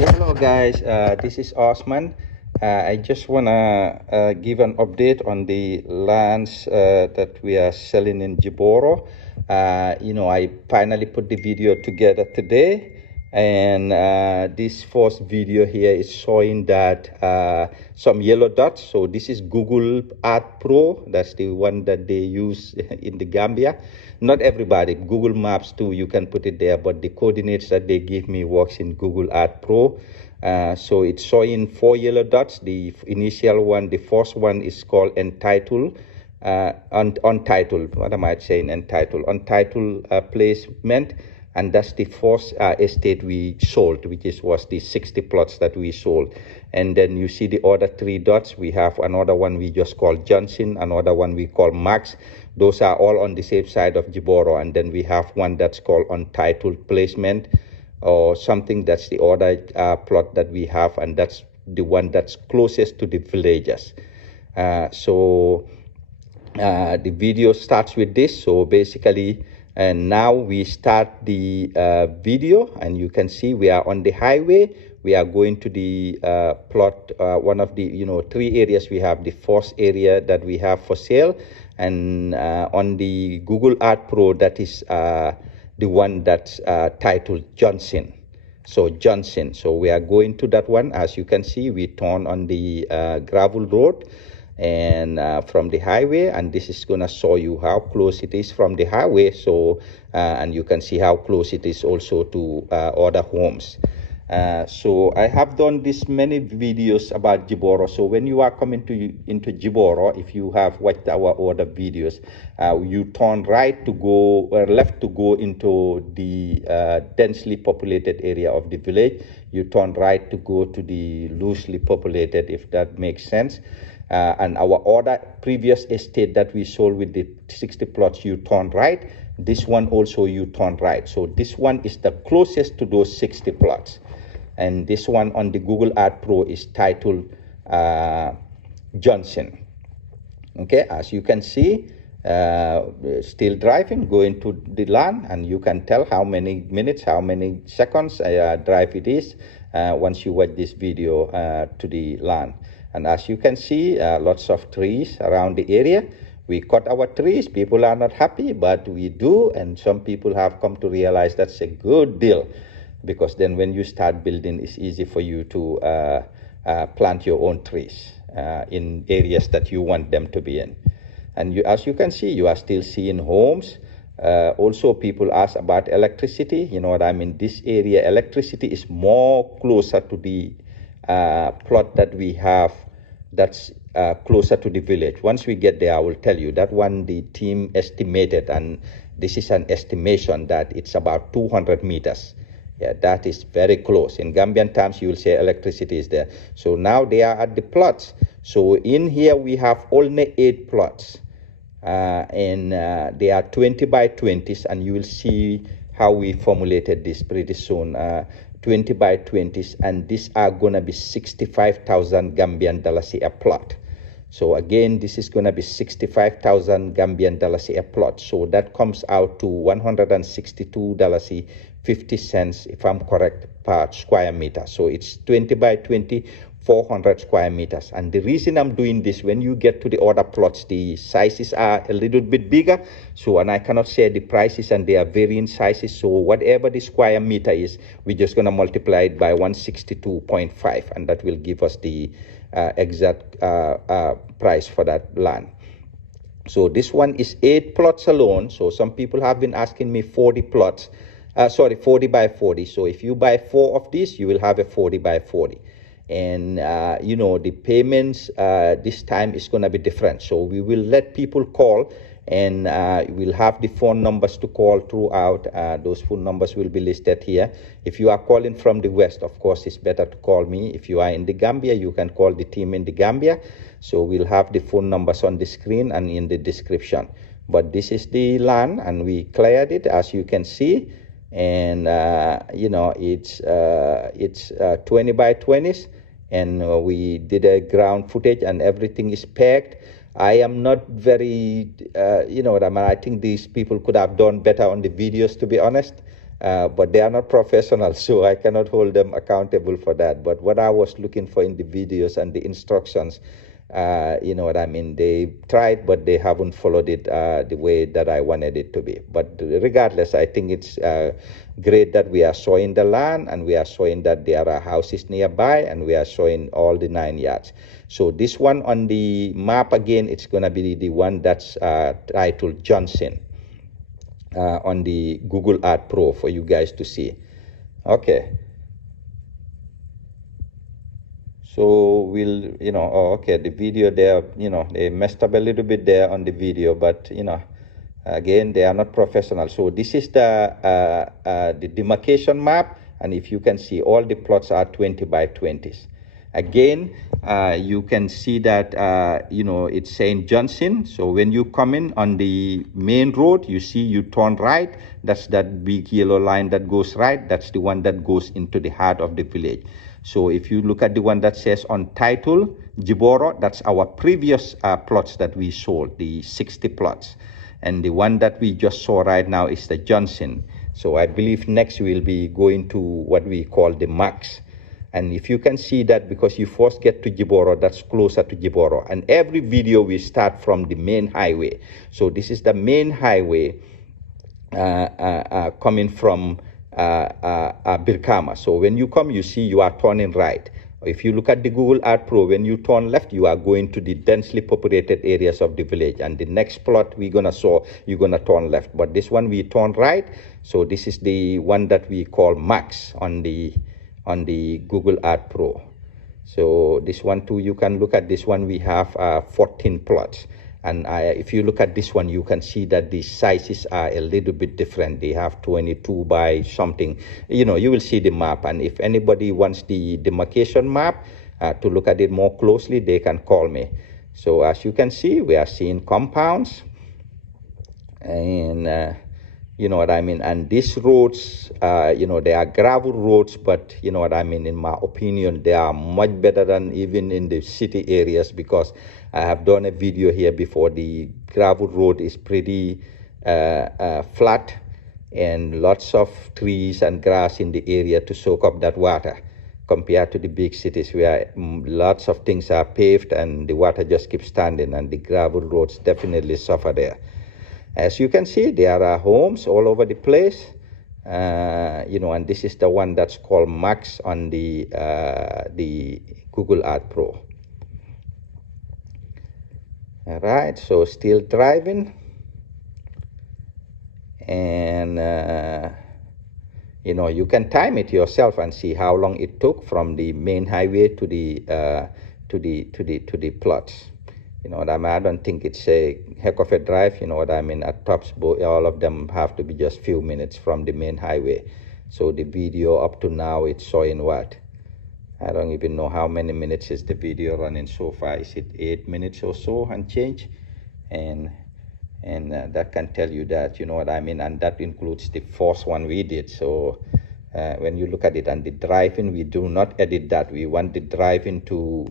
Hello guys, this is Osman. I just wanna give an update on the lands that we are selling in Jiboroh. I finally put the video together today, and this first video here is showing that some yellow dots. So this is Google Earth Pro. That's the one that they use in the Gambia. Not everybody, Google Maps too, you can put it there, but the coordinates that they give me works in Google Earth Pro. So it's showing 4 yellow dots. The initial one, the first one is called entitled, untitled, what am I saying, entitled, untitled placement. And that's the first estate we sold, which was the 60 plots that we sold. And then you see the other 3 dots. We have another one we just call Johnson, another one we call Max. Those are all on the same side of Jiboroh. And then we have one that's called untitled placement, or something. That's the other plot that we have, and that's the one that's closest to the villages. The video starts with this. So basically, and now we start the video, and you can see we are on the highway. We are going to the plot, one of the 3 areas we have. The first area that we have for sale, and on the Google Earth Pro, that is the one that's titled Johnson. So Johnson. So we are going to that one. As you can see, we turn on the gravel road and from the highway, and this is going to show you how close it is from the highway. So and you can see how close it is also to other homes. So I have done this many videos about Jiboroh. So when you are coming into Jiboroh, if you have watched our other videos, you turn right to go, or left to go into the densely populated area of the village. You turn right to go to the loosely populated, if that makes sense. And our other previous estate that we sold with the 60 plots, you turn right. This one also you turn right. So this one is the closest to those 60 plots. And this one on the Google Earth Pro is titled Johnson. Okay, as you can see, still driving, going to the land, and you can tell how many minutes, how many seconds drive it is once you watch this video to the land. And as you can see, lots of trees around the area. We cut our trees. People are not happy, but we do, and some people have come to realize that's a good deal, because then when you start building, it's easy for you to plant your own trees in areas that you want them to be in. And as you can see, you are still seeing homes. Also, people ask about electricity. You know what I mean? This area, electricity is more closer to the plot that we have, that's closer to the village. Once we get there, I will tell you. That one, the team estimated, and this is an estimation, that it's about 200 meters. Yeah, that is very close. In Gambian terms, you will say electricity is there. So now they are at the plots. So in here, we have only 8 plots. And they are 20 by 20s, and you will see how we formulated this pretty soon. 20 by 20s, and these are going to be 65,000 Gambian dollars a plot. So again, this is going to be 65,000 Gambian dollars a plot. So that comes out to $162.50, if I'm correct, per square meter. So it's 20 by 20, 400 square meters. And the reason I'm doing this, when you get to the other plots, the sizes are a little bit bigger. So, and I cannot say the prices, and they are varying sizes. So whatever the square meter is, we're just going to multiply it by 162.5, and that will give us the exact price for that land. So this one is 8 plots alone. So some people have been asking me 40 plots, 40 by 40. So if you buy 4 of these, you will have a 40 by 40. And the payments this time is going to be different. So we will let people call, and we'll have the phone numbers to call throughout. Those phone numbers will be listed here. If you are calling from the west, of course, it's better to call me. If you are in the Gambia, you can call the team in the Gambia. So we'll have the phone numbers on the screen and in the description. But this is the land, and we cleared it, as you can see. And it's 20 by 20s, and we did a ground footage, and everything is packed. I am not very, I think these people could have done better on the videos, to be honest. but they are not professionals, so I cannot hold them accountable for that. But what I was looking for in the videos and the instructions, you know what I mean, they tried, but they haven't followed it the way that I wanted it to be. But regardless, I think it's great that we are showing the land, and we are showing that there are houses nearby, and we are showing all the 9 yards. So this one on the map, again, it's going to be the one that's titled Johnson on the Google Earth Pro for you guys to see. Okay. So we'll, you know, oh, okay, the video there, you know, they messed up a little bit there on the video, but, you know, again, they are not professional. So this is the demarcation map, and if you can see, all the plots are 20 by 20s. Again, you can see that, you know, it's saying Johnson. So when you come in on the main road, you see you turn right. That's that big yellow line that goes right. That's the one that goes into the heart of the village. So if you look at the one that says on title, Jiboroh, that's our previous plots that we sold, the 60 plots. And the one that we just saw right now is the Johnson. So I believe next we'll be going to what we call the Max. And if you can see that, because you first get to Jiboroh, that's closer to Jiboroh. And every video we start from the main highway. So this is the main highway coming from Birkama. So when you come, you see you are turning right. If you look at the Google Earth Pro, when you turn left, you are going to the densely populated areas of the village. And the next plot we're gonna show, you're gonna turn left. But this one we turn right. So this is the one that we call Max on the Google Earth Pro. So this one too, you can look at this one. We have 14 plots. And if you look at this one, you can see that the sizes are a little bit different. They have 22 by something. You know, you will see the map. And if anybody wants the demarcation map to look at it more closely, they can call me. So as you can see, we are seeing compounds. And you know what I mean? And these roads, you know, they are gravel roads, but you know what I mean? In my opinion, they are much better than even in the city areas, because I have done a video here before. The gravel road is pretty flat, and lots of trees and grass in the area to soak up that water, compared to the big cities where lots of things are paved and the water just keeps standing, and the gravel roads definitely suffer there. As you can see, there are homes all over the place, you know, and this is the one that's called Max on the Google Earth Pro. All right, so still driving, and you know, you can time it yourself and see how long it took from the main highway to the plots. You know what I mean? I don't think it's a heck of a drive. You know what I mean? At tops, all of them have to be just few minutes from the main highway. So the video up to now, it's showing what? I don't even know how many minutes is the video running so far. Is it 8 minutes or so and change? And that can tell you that, you know what I mean? And that includes the first one we did. So when you look at it, and the driving, we do not edit that. We want the driving to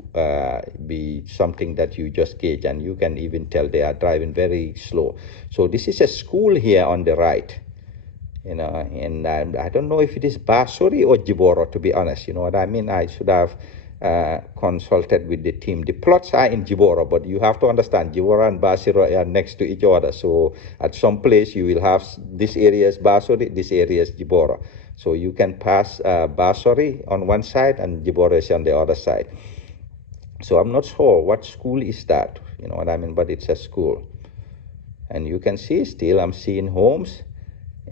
be something that you just gauge, and you can even tell they are driving very slow. So this is a school here on the right, you know, and I don't know if it is Basuri or Jiboroh, to be honest. You know what I mean? I should have consulted with the team. The plots are in Jiboroh, but you have to understand, Jiboroh and Basuri are next to each other. So at some place you will have, this area is Basuri, this area is Jiboroh. So you can pass Basuri on one side and Jiboroh is on the other side. So I'm not sure what school is that, you know what I mean, but it's a school. And you can see still I'm seeing homes.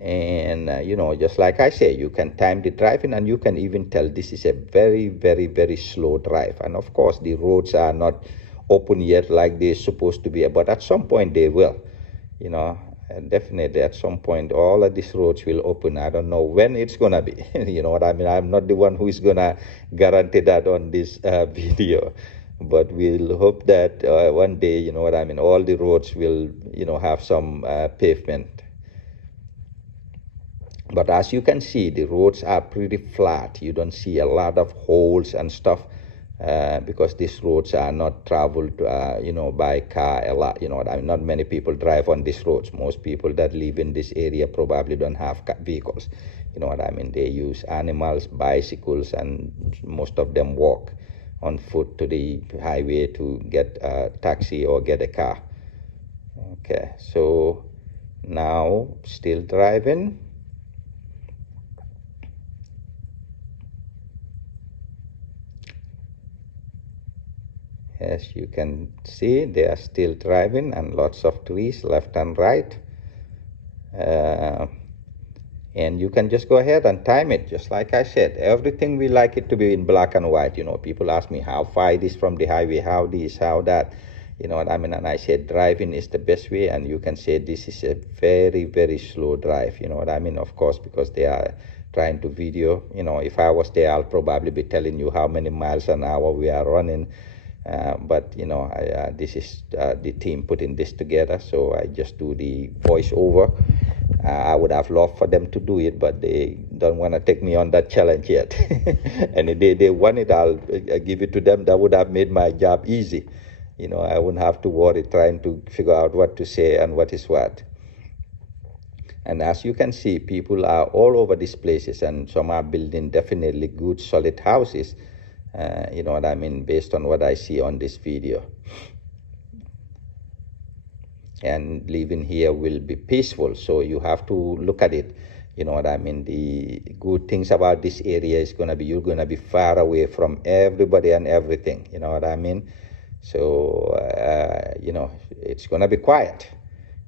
And you know, just like I say, you can time the driving, and you can even tell this is a very, very, very slow drive. And of course, the roads are not open yet like they're supposed to be, but at some point they will, you know. And definitely at some point all of these roads will open. I don't know when it's gonna be. You know what I mean? I'm not the one who is gonna guarantee that on this video, but we'll hope that one day, you know what I mean, all the roads will, you know, have some pavement. But as you can see, the roads are pretty flat. You don't see a lot of holes and stuff, because these roads are not traveled, you know, by car a lot. You know, I mean, not many people drive on these roads. Most people that live in this area probably don't have vehicles. You know what I mean? They use animals, bicycles, and most of them walk on foot to the highway to get a taxi or get a car. Okay, so now still driving. As you can see, they are still driving, and lots of trees left and right. And you can just go ahead and time it, just like I said. Everything we like it to be in black and white. You know, people ask me how far it is from the highway, how this, how that. You know what I mean? And I said driving is the best way, and you can say this is a very, very slow drive. You know what I mean? Of course, because they are trying to video. You know, if I was there, I'll probably be telling you how many miles an hour we are running. But you know, this is the team putting this together, so I just do the voiceover. I would have loved for them to do it, but they don't want to take me on that challenge yet. And if they want it, I'll give it to them. That would have made my job easy. You know, I wouldn't have to worry trying to figure out what to say and what is what. And as you can see, people are all over these places, and some are building definitely good, solid houses. You know what I mean, based on what I see on this video. And living here will be peaceful, so you have to look at it. You know what I mean? The good things about this area is going to be, you're going to be far away from everybody and everything. You know what I mean? So, you know, it's going to be quiet.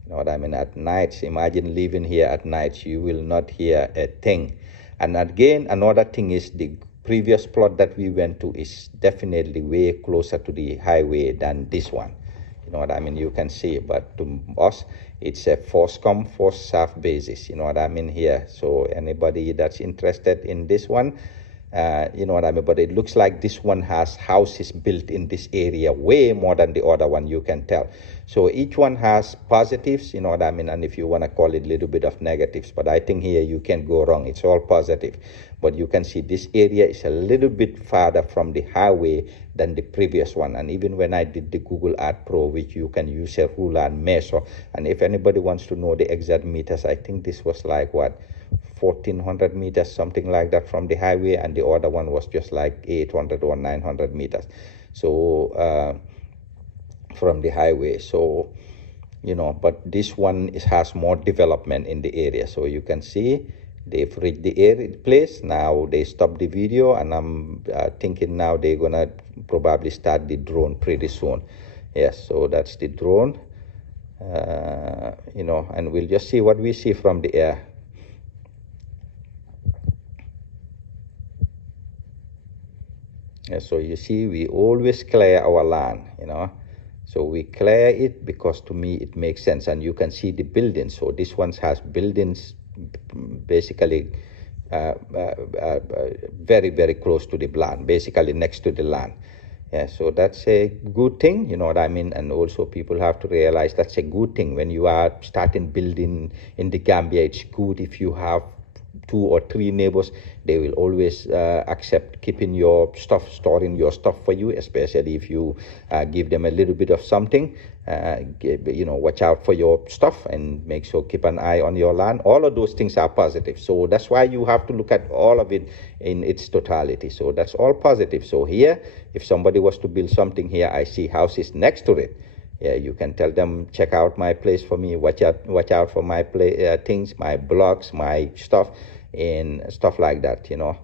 You know what I mean? At nights, imagine living here at nights, you will not hear a thing. And again, another thing is the previous plot that we went to is definitely way closer to the highway than this one. You know what I mean? You can see, but to us, it's a first come, first serve basis. You know what I mean here? So anybody that's interested in this one, you know what I mean? But it looks like this one has houses built in this area way more than the other one, you can tell. So each one has positives, you know what I mean? And if you want to call it a little bit of negatives, but I think here you can't go wrong. It's all positive. But you can see this area is a little bit farther from the highway than the previous one. And even when I did the Google Earth Pro, which you can use a ruler and measure, and if anybody wants to know the exact meters, I think this was like what, 1400 meters, something like that from the highway, and the other one was just like 800 or 900 meters. So from the highway. So, you know, but this one has more development in the area. So you can see they've reached the place. Now they stop the video, and I'm thinking now they're gonna probably start the drone pretty soon. Yes, so that's the drone. You know, and we'll just see what we see from the air. Yeah, so you see, we always clear our land, you know. So we clear it because to me it makes sense, and you can see the buildings. So this one has buildings basically very, very close to the land, basically next to the land. Yeah, so that's a good thing, you know what I mean? And also people have to realize that's a good thing. When you are starting building in the Gambia, it's good if you have 2 or 3 neighbors. They will always accept keeping your stuff, storing your stuff for you, especially if you give them a little bit of something. You know, watch out for your stuff and make sure, keep an eye on your land. All of those things are positive. So that's why you have to look at all of it in its totality. So that's all positive. So here, if somebody was to build something here, I see houses next to it. Yeah, you can tell them, check out my place for me, watch out for my things, my blocks, my stuff, and stuff like that, you know.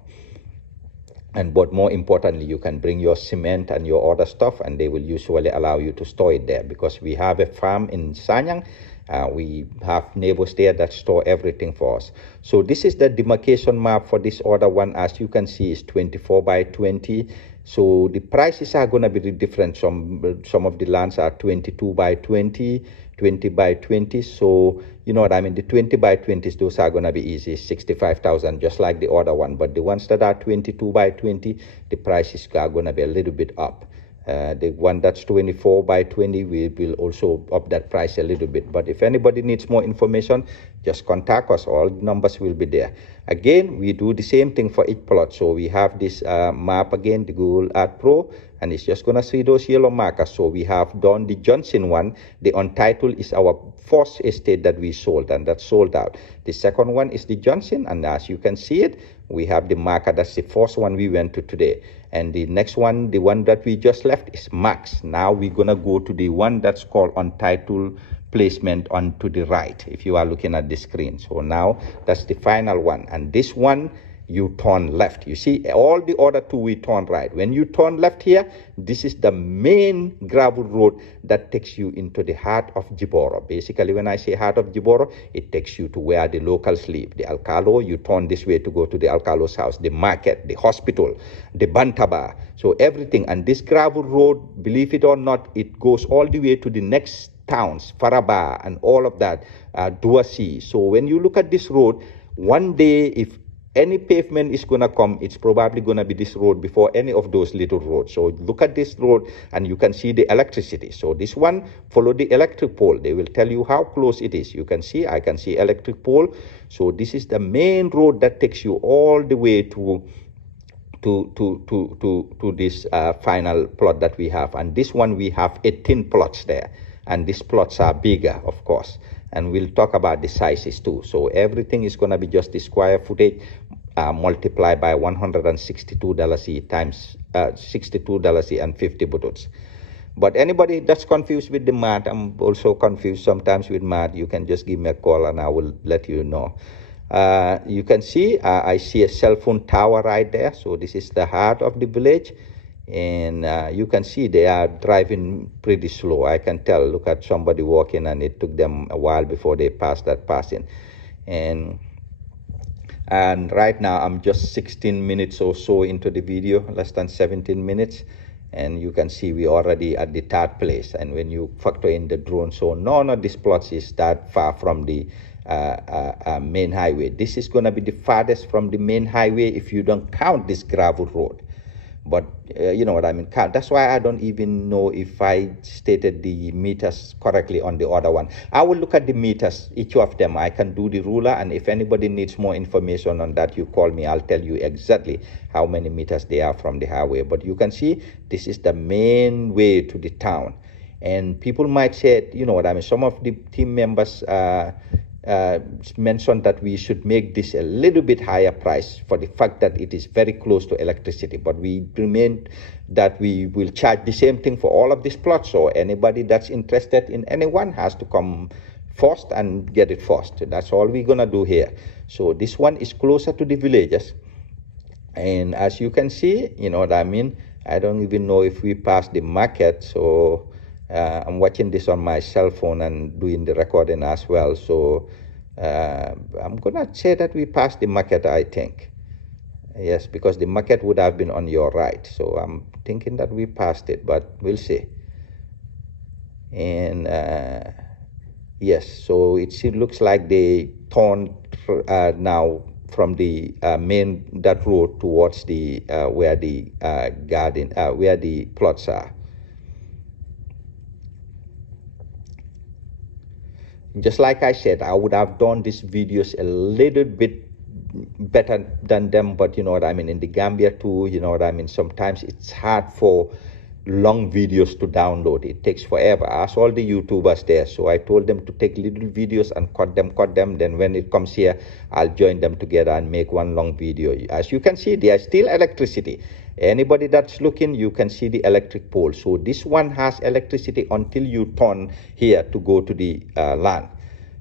And but more importantly, you can bring your cement and your other stuff, and they will usually allow you to store it there, because we have a farm in Sanyang. We have neighbors there that store everything for us. So this is the demarcation map for this other one. As you can see, is 24 by 20. So the prices are going to be different. Some of the lands are 22 by 20, 20 by 20. So, you know what I mean? The 20 by 20s, those are going to be easy, 65,000, just like the other one. But the ones that are 22 by 20, the prices are going to be a little bit up. The one that's 24 by 20, we will also up that price a little bit. But if anybody needs more information, just contact us. All the numbers will be there. Again, we do the same thing for each plot. So we have this map again, the Google Earth Pro, and it's just going to see those yellow markers. So we have done the Johnson one. The untitled is our first estate that we sold, and that's sold out. The second one is the Johnson, and as you can see it, we have the marker. That's the first one we went to today. And the next one, the one that we just left, is Max. Now we're going to go to the one that's called untitled placement on to the right, if you are looking at the screen. So now that's the final one. And this one, you turn left. You see, all the other two, we turn right. When you turn left here, this is the main gravel road that takes you into the heart of Jiboroh. Basically, when I say heart of Jiboroh, it takes you to where the locals live. The Alcalo, you turn this way to go to the Alcalo's house, the market, the hospital, the Bantaba. So everything. And this gravel road, believe it or not, it goes all the way to the next towns, Faraba and all of that, Duasi. So when you look at this road, one day, if any pavement is going to come, it's probably going to be this road before any of those little roads. So look at this road and you can see the electricity. So this one, follow the electric pole. They will tell you how close it is. You can see, I can see electric pole. So this is the main road that takes you all the way to this final plot that we have. And this one, we have 18 plots there. And these plots are bigger, of course. And we'll talk about the sizes too. So everything is going to be just the square footage multiplied by $162 times $62.50. But anybody that's confused with the math, I'm also confused sometimes with math, you can just give me a call and I will let you know. You can see, I see a cell phone tower right there. So this is the heart of the village. And you can see they are driving pretty slow. I can tell. Look at somebody walking, and it took them a while before they passed that passing. And right now I'm just 16 minutes or so into the video, less than 17 minutes, and you can see we already at the third place. And when you factor in the drone, so none of these plots is that far from the main highway. This is going to be the farthest from the main highway if you don't count this gravel road. But you know what I mean. That's why I don't even know if I stated the meters correctly on the other one. I will look at the meters, each of them. I can do the ruler, and if anybody needs more information on that, you call me. I'll tell you exactly how many meters they are from the highway. But you can see this is the main way to the town. And people might say, you know what I mean, some of the team members mentioned that we should make this a little bit higher price for the fact that it is very close to electricity, but we remain that we will charge the same thing for all of these plots. So anybody that's interested in anyone has to come first and get it first. That's all we're gonna do here. So this one is closer to the villages, and as you can see, you know what I mean, I don't even know if we passed the market. So I'm watching this on my cell phone and doing the recording as well. So I'm gonna say that we passed the market, I think. Yes, because the market would have been on your right. So I'm thinking that we passed it, but we'll see. And yes, so it looks like they turned now from the that road towards the where the garden, where the plots are. Just like I said, I would have done these videos a little bit better than them, but you know what I mean, in the Gambia too, you know what I mean, sometimes it's hard for long videos to download. It takes forever. I asked all the YouTubers there, so I told them to take little videos and cut them. Then when it comes here, I'll join them together and make one long video. As you can see, there's still electricity. Anybody that's looking, you can see the electric pole. So this one has electricity until you turn here to go to the land.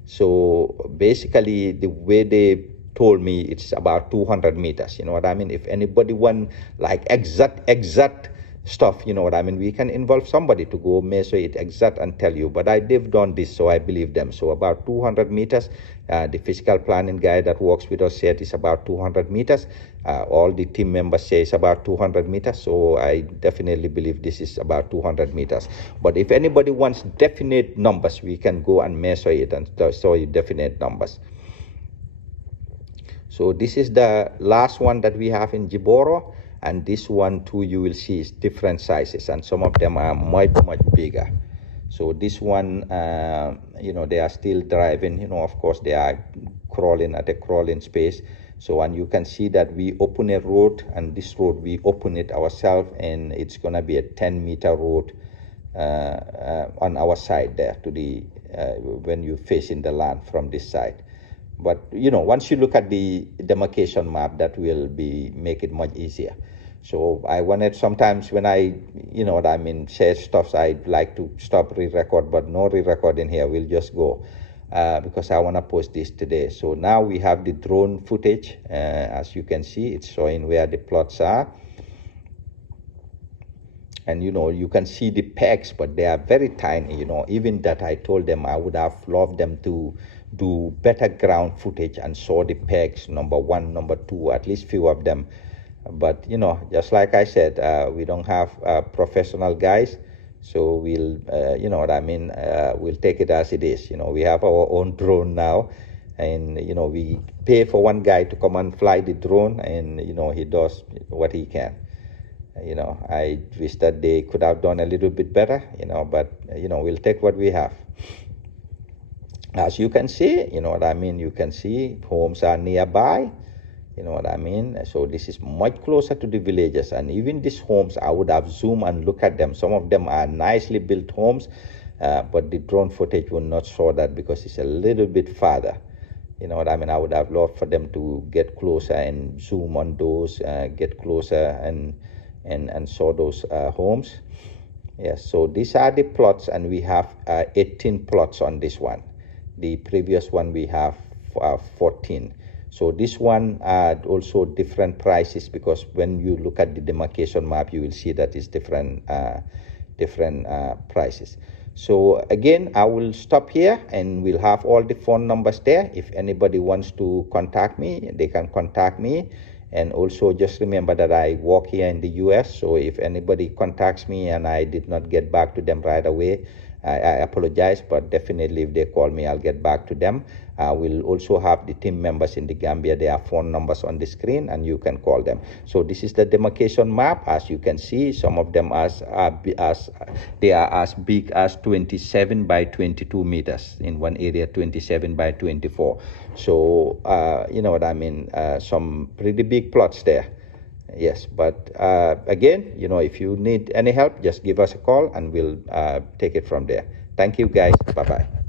So basically, the way they told me, it's about 200 meters. You know what I mean? If anybody want like exact stuff, you know what I mean, we can involve somebody to go measure it exact and tell you. But they've done this, so I believe them. So about 200 meters. The physical planning guy that works with us said it's about 200 meters. All the team members say it's about 200 meters. So I definitely believe this is about 200 meters. But if anybody wants definite numbers, we can go and measure it and show you definite numbers. So this is the last one that we have in Jiboroh. and this one too, you will see is different sizes, and some of them are much bigger. So this one, they are still driving, of course they are crawling at a crawling space. So, and you can see that we open a road, and this road we open it ourselves, and it's gonna be a 10-meter road on our side there to the when you facing the land from this side. But once you look at the demarcation map, that will make it much easier. So I wanted, sometimes when I share stuff, I'd like to stop re-record, but no re-recording here, we'll just go because I want to post this today. So now we have the drone footage. As you can see, it's showing where the plots are. And you can see the pegs, but they are very tiny. Even that, I told them I would have loved them to do better ground footage and show the pegs, number 1, number 2, at least few of them. But just like I said, we don't have professional guys, so we'll we'll take it as it is. We have our own drone now, and we pay for one guy to come and fly the drone, and he does what he can. I wish that they could have done a little bit better, but we'll take what we have. As you can see, you can see homes are nearby, so this is much closer to the villages. And even these homes, I would have zoomed and look at them. Some of them are nicely built homes, but the drone footage will not show that because it's a little bit farther. I would have loved for them to get closer and zoom on those, get closer and show those homes. Yes, so these are the plots, and we have 18 plots on this one. The previous one we have 14. So this one also different prices, because when you look at the demarcation map, you will see that it's different prices. So again, I will stop here, and we'll have all the phone numbers there. If anybody wants to contact me, they can contact me. And also just remember that I work here in the US, so if anybody contacts me and I did not get back to them right away, I apologize, but definitely if they call me, I'll get back to them. We'll also have the team members in the Gambia. There are phone numbers on the screen, and you can call them. So this is the demarcation map. As you can see, some of them they are as big as 27 by 22 meters. In one area, 27 by 24. So some pretty big plots there. Yes, but again, if you need any help, just give us a call, and we'll take it from there. Thank you, guys. Bye-bye.